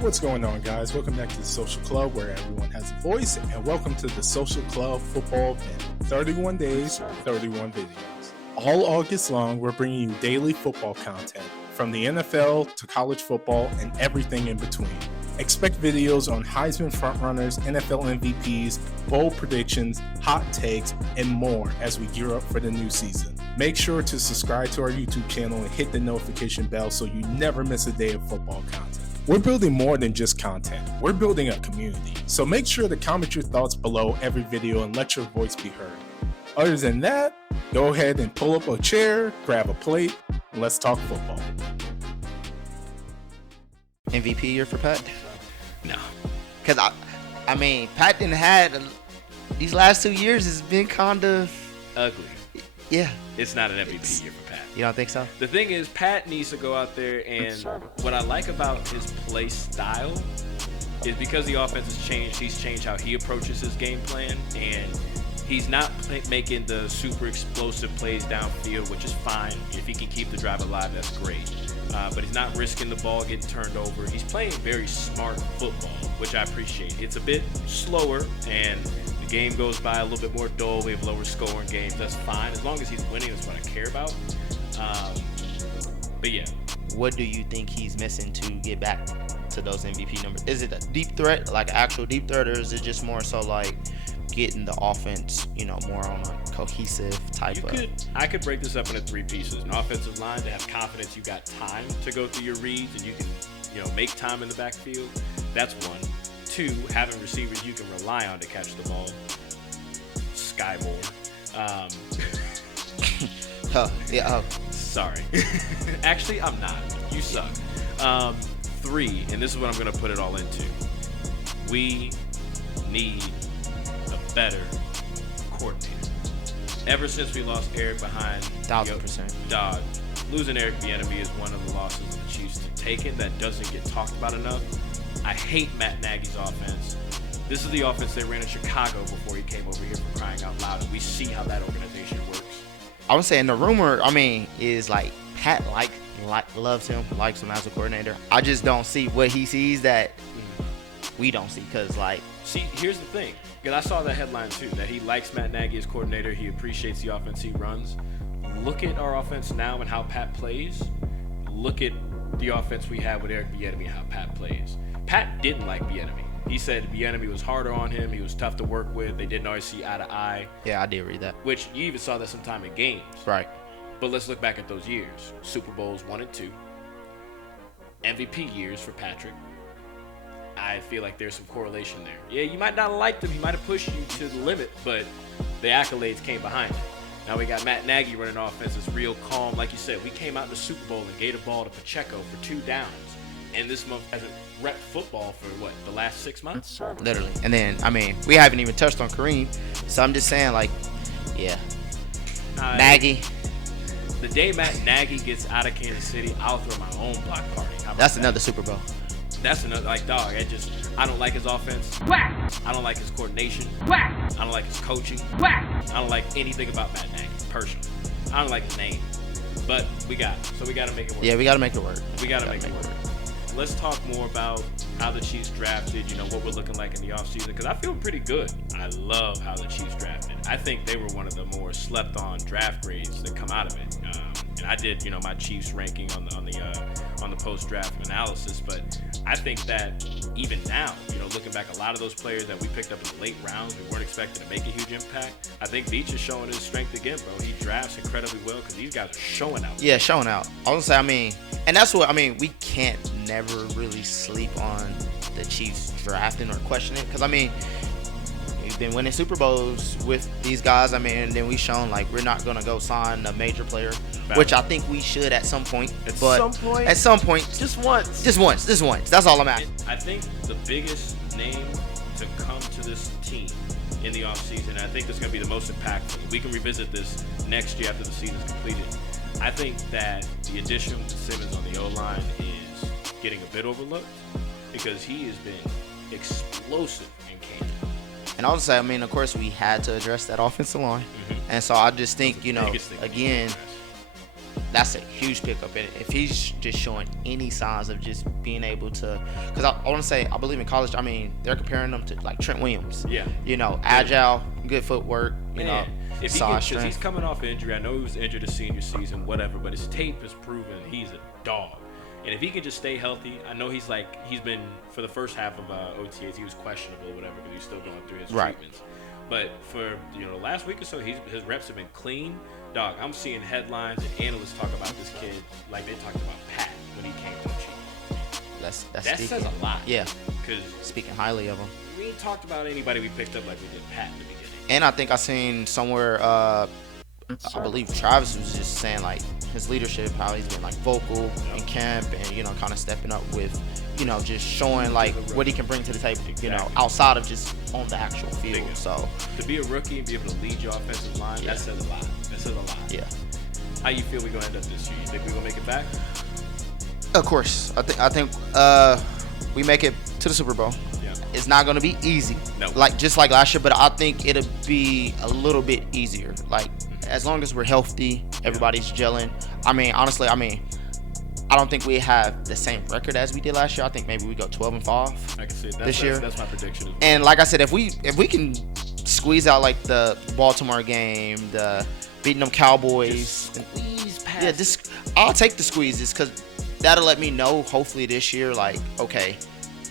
What's going on, guys? Welcome back to the Social Club, where everyone has a voice, and welcome to the Social Club football event. 31 days, 31 videos. All August long, we're bringing you daily football content, from the NFL to college football and everything in between. Expect videos on Heisman frontrunners, NFL MVPs, bold predictions, hot takes, and more as we gear up for the new season. Make sure to subscribe to our YouTube channel and hit the notification bell so you never miss a day of football content. We're building more than just content. We're building a community. So make sure to comment your thoughts below every video and let your voice be heard. Other than that, go ahead and pull up a chair, grab a plate, and let's talk football. MVP year for Pat? No. Because, I mean, Pat didn't had these last 2 years has been kind of Ugly. Yeah. It's not an MVP year for Pat. You don't think so? The thing is, Pat needs to go out there, and what I like about his play style is because the offense has changed, he's changed how he approaches his game plan, and he's not making the super explosive plays downfield, which is fine. If he can keep the drive alive, that's great. But he's not risking the ball getting turned over. He's playing very smart football, which I appreciate. It's a bit slower, and the game goes by a little bit more dull. We have lower scoring games. That's fine. As long as he's winning, that's what I care about. But yeah. What do you think he's missing to get back to those MVP numbers? Is it a deep threat, like actual deep threat, or is it just more so like getting the offense, more on a cohesive type I could break this up into three pieces. An offensive line to have confidence you got time to go through your reads and you can, make time in the backfield. That's one. Two, having receivers you can rely on to catch the ball. Sky Moore. Sorry. Actually, I'm not. You suck. Three, and this is what I'm going to put it all into. We need a better coordinator. Ever since we lost Eric behind 1,000%. Dog, losing Eric Bieniemy is one of the losses the Chiefs have taken that doesn't get talked about enough. I hate Matt Nagy's offense. This is the offense they ran in Chicago before he came over here for crying out loud, and we see how that organization works. I was saying the rumor, is like Pat loves him, likes him as a coordinator. I just don't see what he sees that we don't see, See, here's the thing. Because I saw that headline too, that he likes Matt Nagy as coordinator. He appreciates the offense he runs. Look at our offense now and how Pat plays. Look at the offense we have with Eric Bieniemy and how Pat plays. Pat didn't like Bieniemy. He said Bieniemy was harder on him. He was tough to work with. They didn't always see eye to eye. Yeah, I did read that. Which you even saw that sometime in games. Right. But let's look back at those years. Super Bowls 1 and 2. MVP years for Patrick. I feel like there's some correlation there. Yeah, you might not have liked him. He might have pushed you to the limit, but the accolades came behind it. Now we got Matt Nagy running offense. It's real calm. Like you said, we came out in the Super Bowl and gave the ball to Pacheco for 2 downs. And this month hasn't repped football for, the last 6 months? Literally. And then, we haven't even touched on Kareem. So I'm just saying, Nagy. The day Matt Nagy gets out of Kansas City, I'll throw my own block party. That's another Super Bowl. That's another, dog, I don't like his offense. Whack! I don't like his coordination. Whack! I don't like his coaching. Whack! I don't like anything about Matt Nagy, personally. I don't like his name. But we got it. So we got to make it work. Yeah, we got to make it work. We got to make it work. Let's talk more about how the Chiefs drafted, what we're looking like in the offseason, because I feel pretty good. I love how the Chiefs drafted. I think they were one of the more slept-on draft grades that come out of it. And I did, my Chiefs ranking on the post-draft analysis, but I think that even now, looking back, a lot of those players that we picked up in the late rounds, we weren't expecting to make a huge impact. I think Beach is showing his strength again, bro. He drafts incredibly well because these guys are showing out. Yeah, showing out. I was gonna say, and that's what we can't never really sleep on the Chiefs drafting or question it, because we've been winning Super Bowls with these guys. And then we shown we're not gonna go sign a major player, which I think we should at some point. At some point, just once. That's all I'm at. I think the biggest name to come to this team in the offseason, and I think this is gonna be the most impactful. We can revisit this next year after the season's completed. I think that the addition of SImmons on the O-line is getting a bit overlooked because he has been explosive in camp. And I would say, of course, we had to address that offensive line. And so I just think, again, that's a huge pickup. And if he's just showing any signs of just being able to, because I want to say, I believe in college, I mean, they're comparing them to like Trent Williams. Yeah. You know, agile, good footwork, you know, if he size because he's strength. coming off injury. I know he was injured his senior season, whatever, but his tape has proven he's a dog. And if he can just stay healthy, I know he's been, for the first half of OTAs, he was questionable or whatever, because he's still going through his treatments. But for, the last week or so, his reps have been clean. Dog, I'm seeing headlines and analysts talk about this kid like they talked about Pat when he came to the Chiefs. That says a lot. Yeah. Because Speaking highly of him. we ain't talked about anybody we picked up like we did Pat in the beginning. And I think I seen somewhere, I believe Travis was just saying like his leadership, how he's been like vocal in camp and, kind of stepping up with, just showing like what he can bring to the table, outside of just on the actual field. So to be a rookie and be able to lead your offensive line, that says a lot. That says a lot. Yeah. How you feel we're going to end up this year? You think we're going to make it back? Of course. I think we make it to the Super Bowl. Yeah. It's not going to be easy. No. Just like last year, but I think it'll be a little bit easier. Like, as long as we're healthy, everybody's gelling. I mean, honestly, I don't think we have the same record as we did last year. I think maybe we go 12-5 I can see it. this year. That's my prediction. And like I said, if we can squeeze out like the Baltimore game, the beating them Cowboys, Just squeeze past. I'll take the squeezes, because that'll let me know hopefully this year, like, okay,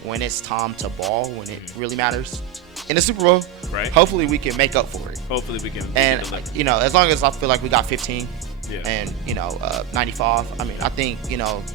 when it's time to ball, when it really matters in the Super Bowl, right? Hopefully we can make up for it. Hopefully we can And deliver. as long as I feel like we got 15 Yeah. and 95, I think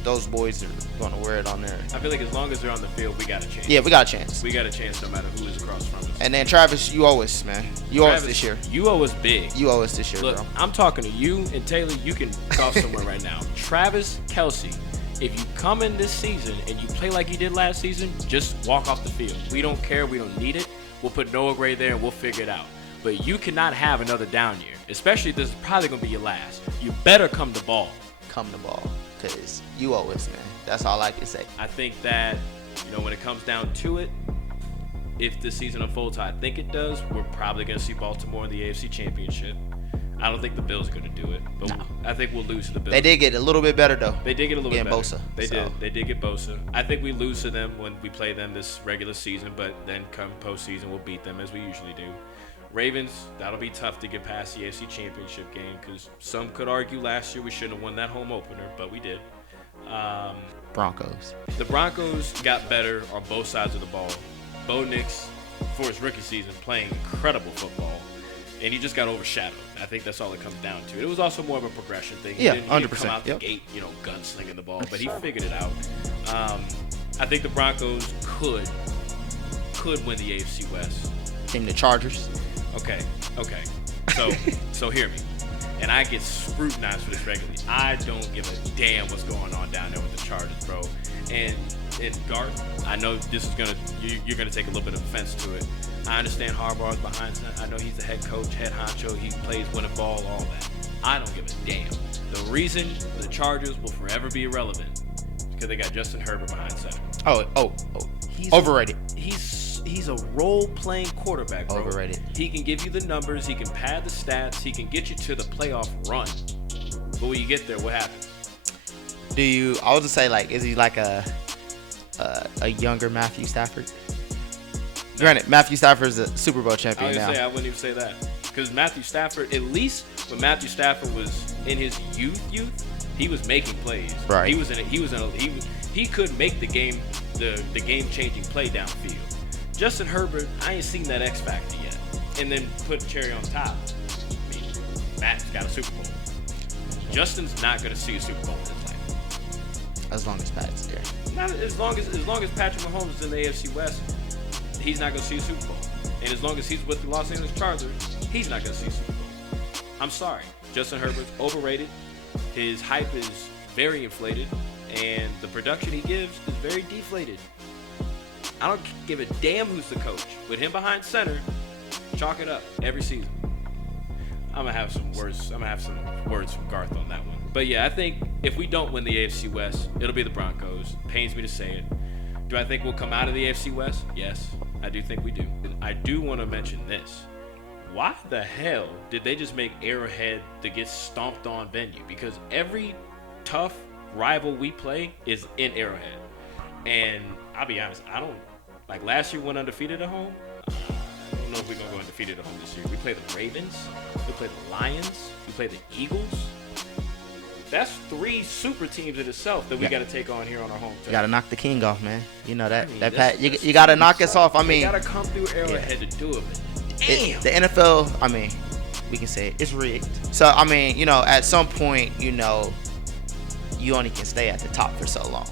those boys are going to wear it on there. I feel like as long as they're on the field, we got a chance. Yeah, we got a chance. We got a chance no matter who is across from us. And then Travis, you owe us, man. You owe us Travis, this year. You owe us big. You owe us this year, Look, bro. I'm talking to you and Taylor. You can golf somewhere right now. Travis Kelce, if you come in this season and you play like you did last season, just walk off the field. We don't care. We don't need it. We'll put Noah Gray there and we'll figure it out. But you cannot have another down year, especially if this is probably going to be your last. You better come to ball. Come to ball, because you owe us, man. That's all I can say. I think that, when it comes down to it, if the season unfolds how I think it does, we're probably going to see Baltimore in the AFC Championship. I don't think the Bills are going to do it, but No. I think we'll lose to the Bills. They did get a little bit better, though. They did get a little bit Getting better. Bosa, They so. did. They did get Bosa. I think we lose to them when we play them this regular season, but then come postseason, we'll beat them as we usually do. Ravens, that'll be tough to get past the AFC Championship game, because some could argue last year we shouldn't have won that home opener, but we did. Broncos. The Broncos got better on both sides of the ball. Bo Nix, for his rookie season, playing incredible football, and he just got overshadowed. I think that's all it comes down to. It was also more of a progression thing. Yeah, He didn't 100%. come out the gate, gunslinging the ball, but he figured it out. I think the Broncos could win the AFC West. Team the Chargers. Okay. So hear me. And I get scrutinized for this regularly. I don't give a damn what's going on down there with the Chargers, bro. And Garth, I know this is you're gonna take a little bit of offense to it. I understand Harbaugh's behind it. I know he's the head coach, head honcho. He plays winning ball, all that. I don't give a damn. The reason the Chargers will forever be irrelevant is because they got Justin Herbert behind center. Oh. He's Overrated. He's a role-playing quarterback, bro. Overrated. He can give you the numbers. He can pad the stats. He can get you to the playoff run. But when you get there, what happens? I would say, like, is he like a younger Matthew Stafford? Granted, Matthew Stafford's a Super Bowl champion now. I wouldn't even say that. Because Matthew Stafford, at least when Matthew Stafford was in his youth, he was making plays. Right. He could make the game-changing play downfield. Justin Herbert, I ain't seen that X factor yet. And then put a cherry on top. I mean, Matt's got a Super Bowl. Justin's not going to see a Super Bowl in his life. As long as Pat's there. Not as long as Patrick Mahomes is in the AFC West, he's not going to see a Super Bowl. And as long as he's with the Los Angeles Chargers, he's not going to see a Super Bowl. I'm sorry. Justin Herbert's overrated. His hype is very inflated. And the production he gives is very deflated. I don't give a damn who's the coach. With him behind center, chalk it up every season. I'm gonna have some words from Garth on that one. But yeah, I think if we don't win the AFC West, it'll be the Broncos. Pains me to say it. Do I think we'll come out of the AFC West? Yes, I do think we do. I do want to mention this. why the hell did they just make Arrowhead the get stomped on venue? Because every tough rival we play is in Arrowhead. And I'll be honest, I don't like last year we went undefeated at home. I don't know if we're gonna go undefeated at home this year. We play the Ravens, we play the Lions, we play the Eagles. That's 3 super teams in itself that we got to take on here on our home turf. You got to knock the king off, man. You know that. I mean, Pat, you got to knock us off. I mean, you got to come through Arrowhead to do it. Damn. The NFL, I mean, we can say it's rigged. So, I mean, you know, at some point, you know, you only can stay at the top for so long.